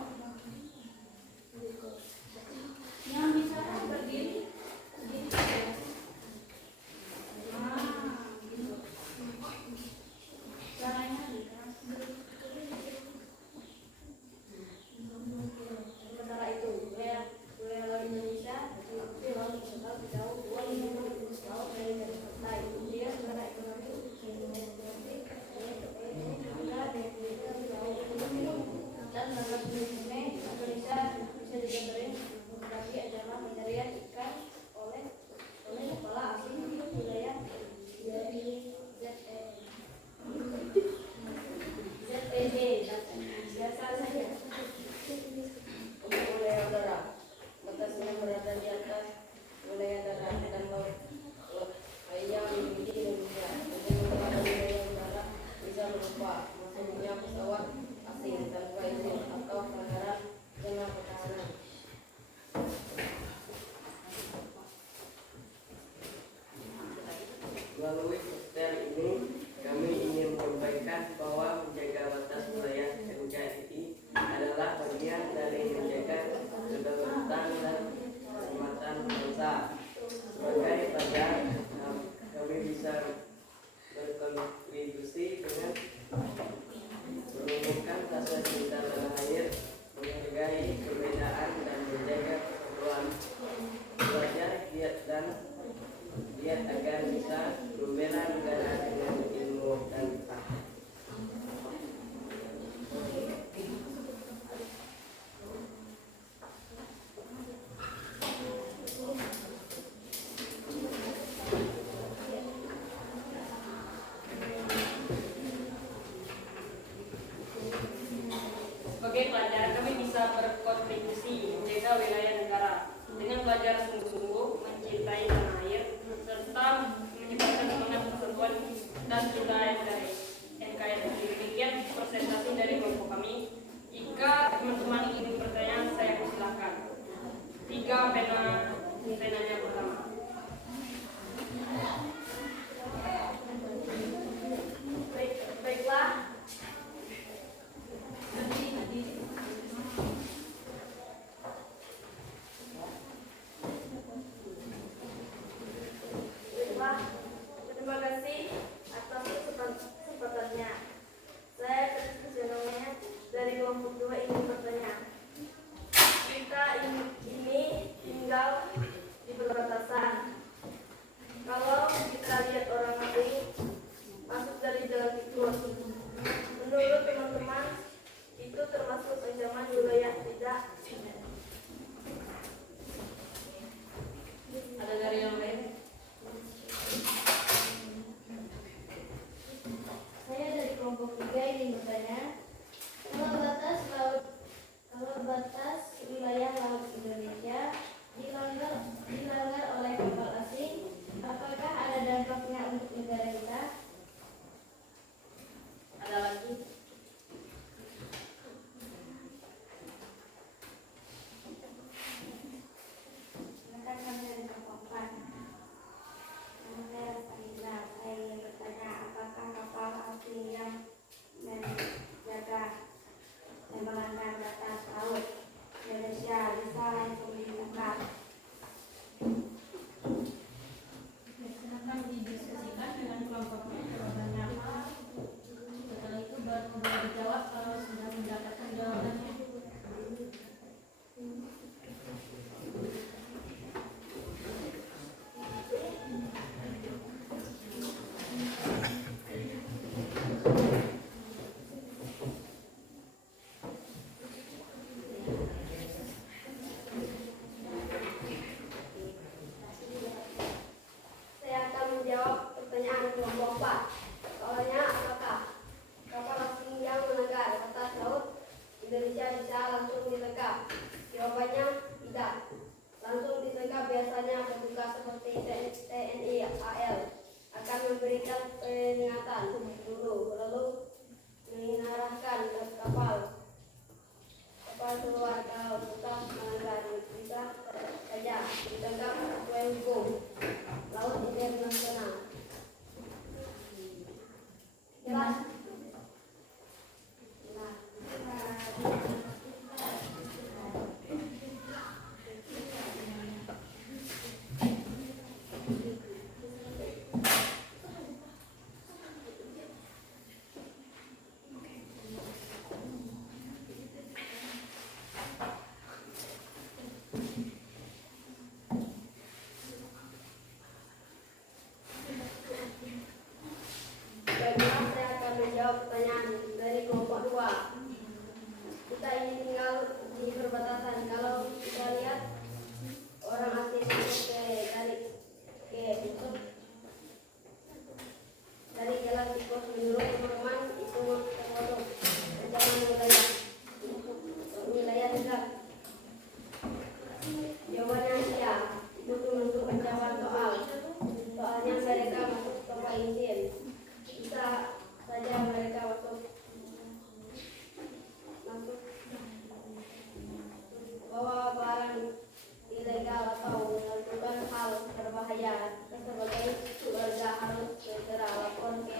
Yang bisa berdiri, berdiri saja. Gitu. Caranya Sementara itu, wilayah Indonesia memiliki laut terkenal sejauh 2.500 laut dari garis pantai. Kemudian secara ekonomi, dan dalam sungai Indonesia bisa digambarin tetapi adalah pencarian ikan oleh kepala asing di wilayah ZPD biasa saja. Untuk wilayah udara, batasnya berada di atas wilayah darat dan laut yang dimiliki Indonesia. Bagaimana wilayah udara bisa berupa masuknya pesawat asing tanpa izin atau pelanggaran zona pertahanan. Melalui poster ini, kami ingin menyampaikan bahwa menjaga batas wilayah NKRI adalah bagian dari menjaga kedaulatan dan keselamatan bangsa. Sebagai pelajar, kami bisa berkontribusi dengan menumbuhkan rasa cinta tanah air, menghargai perbedaan dan menjaga persatuan. Belajar giat agar bisa membela negara dengan ilmu dan fakta. Sebagai pelajar, kami bisa berkontribusi menjaga wilayah negara dengan belajar sungguh-sungguh, mencintai tanah air, serta menyebarkan semangat persatuan dan budaya dari NKRI. Demikian presentasi dari kelompok kami. Jika teman-teman ingin bertanya, saya persilakan. 3 penanya pertama. Baiklah, terima kasih atas kesempatannya. Saya Kristus dari kelompok 2 ingin bertanya. Kita ini tinggal di perbatasan. Kalau kita lihat orang asing masuk dari jalan tikus, menurut teman-teman itu termasuk ancaman wilayah tidak? Ada dari yang lain? Saya dari kelompok 3 ingin bertanya, kalau batas wilayah laut Indonesia dilanggar oleh kapal asing, apakah ada dampaknya untuk negara kita? Ada lagi? Silakan kami dari kelompok 4. Nama saya Rastafina. Saya ingin bertanya, apakah kapal asing yang menjaga dan melanggar batas laut Indonesia bisa langsung dibuka? silakan didiskusikan dengan kelompoknya jawabannya apa. Setelah itu baru boleh dijawab kalau sudah mendapatkan jawabannya. Saya akan menjawab pertanyaan kelompok 4. Soalnya, apakah kapal asing yang melanggar batas laut Indonesia bisa langsung ditangkap? Jawabannya tidak. Langsung ditangkap biasanya petugas seperti TNI AL akan memberikan peringatan dulu, lalu mengarahkan kapal keluar kalau tetap melanggar bisa saja ditangkap sesuai hukum laut internasional. Jelas? Nah, Baiklah, saya akan menjawab pertanyaan dari kelompok 2. Kita ini tinggal di perbatasan. Kalau kita lihat orang asing dari jalan tikus menurut teman-teman itu termasuk ancaman wilayah negara. Jawabannya ya, itu untuk ancaman soalnya mereka masuk tanpa izin. Bisa saja mereka masuk bawa barang ilegal atau melakukan hal berbahaya. Sebagai warga harus segera lapor ke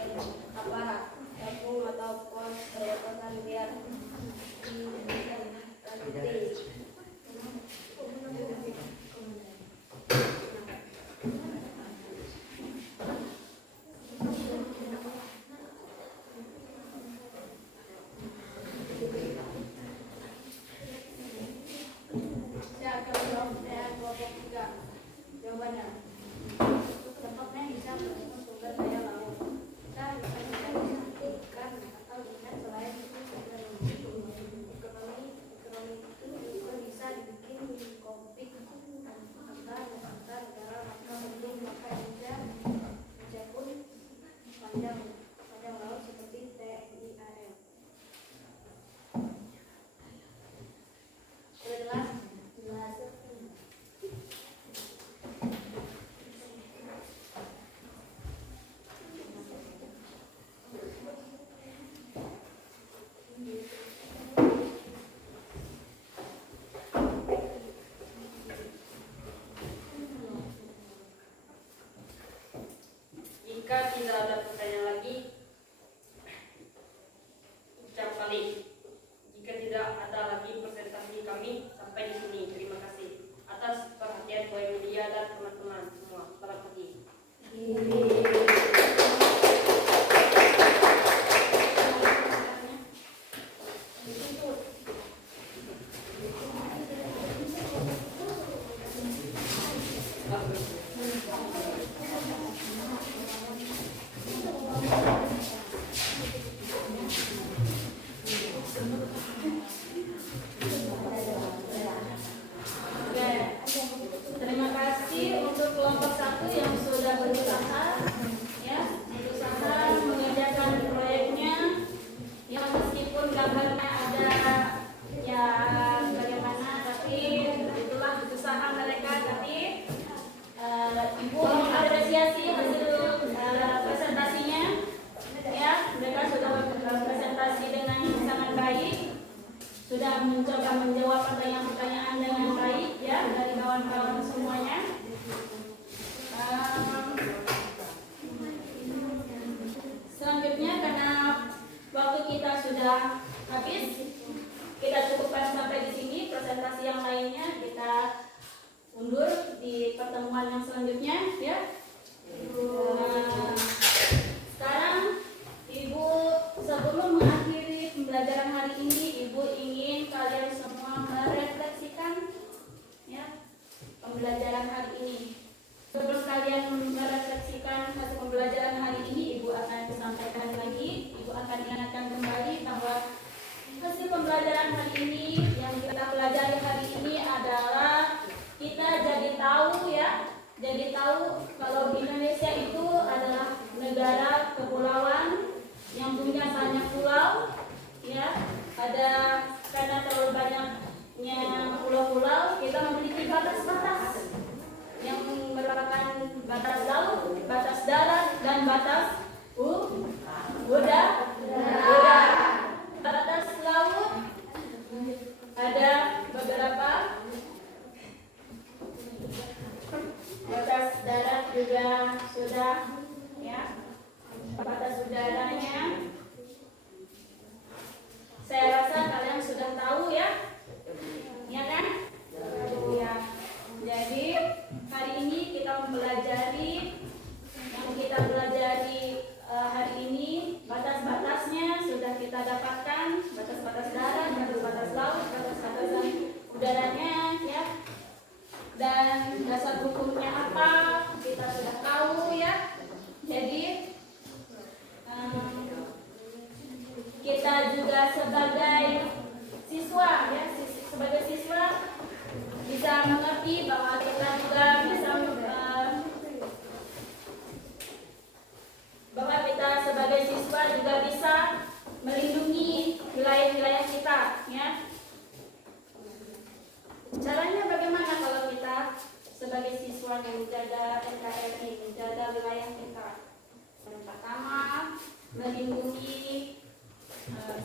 aparat kampung atau pos perbatasan biar ditindaklanjuti. Saya akan menjawab pertanyaan kelompok 3. Jawabannya, tempatnya bisa bertemu sumber daya laut. Kita bisa mencari ikan atau minyak selain itu ekonomi itu juga bisa dibikin konflik antar negara, maka penting maka Indonesia mencakup panjang laut seperti TNI AL. Sudah jelas? Jika tidak ada pertanyaan lagi, ucap balik. Jika tidak ada lagi presentasi kami sampai di sini. Terima kasih atas perhatian Boy Media dan teman-teman semua. Selamat pagi. Oke. Terima kasih untuk kelompok 1 yang sudah berusaha mengerjakan proyeknya. Ya meskipun gambarnya ada ya bagaimana, tapi itulah usaha mereka. Tapi Ibu mengapresiasi hasil presentasinya. Ya, mereka sudah berpresentasi dengan sangat baik. Sudah mencoba menjawab pertanyaan-pertanyaan dengan baik ya dari kawan-kawan semuanya. Selanjutnya karena waktu kita sudah habis, kita cukupkan sampai di sini. Presentasi yang lainnya kita undur di pertemuan yang selanjutnya ya. Sekarang Ibu sebelum mengakhiri pembelajaran hari ini, Ibu ingin kalian semua merefleksikan ya pembelajaran hari ini. Sebelum kalian merefleksikan hasil pembelajaran hari ini, Ibu akan sampaikan lagi, Ibu akan ingatkan kembali bahwa hasil pembelajaran hari ini yang kita pelajari hari ini adalah kita jadi tahu kalau Indonesia itu adalah negara kepulauan yang punya banyak pulau ya. Karena terlalu banyaknya pulau-pulau, kita memiliki batas-batas yang merupakan batas laut, batas darat, dan batas udara. Batas laut ada beberapa, batas darat juga sudah ya. Batas udaranya saya rasa kalian sudah mengerti bahwa kita juga bisa bahwa kita sebagai siswa juga bisa melindungi wilayah-wilayah kita, ya. Caranya bagaimana kalau kita sebagai siswa yang menjaga NKRI, menjaga wilayah kita? Yang pertama, melindungi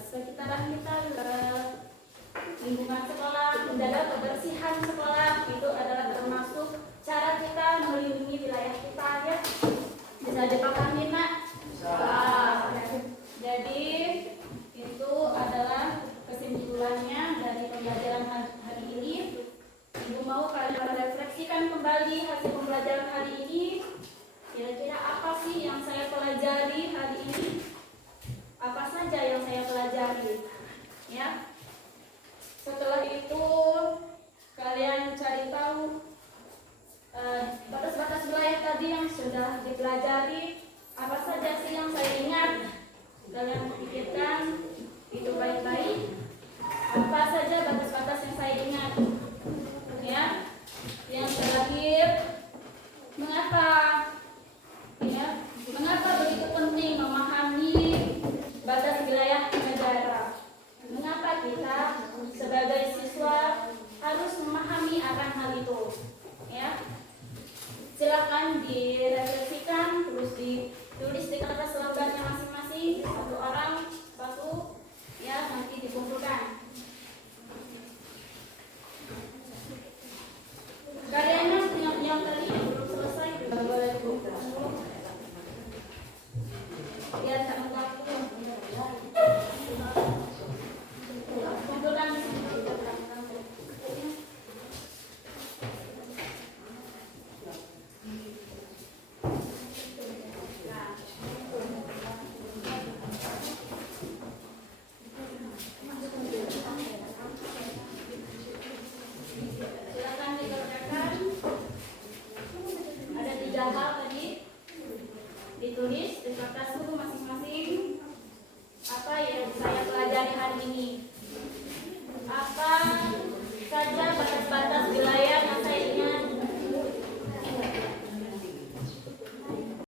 sekitaran kita, lingkungan sekolah, menjaga kebersihan sekolah, itu adalah termasuk cara kita melindungi wilayah kita, ya. Bisa dipahami, Nak? Jadi itu adalah kesimpulannya dari pembelajaran hari ini. Ibu mau kalian refleksikan kembali hasil pembelajaran hari ini. Kira-kira apa sih yang saya pelajari hari ini? Apa saja yang saya pelajari? Ya. Setelah itu kalian cari tahu batas-batas wilayah tadi yang sudah dipelajari. Apa saja sih yang saya ingat? Kalian pikirkan itu baik-baik. Apa saja batas-batas yang saya ingat?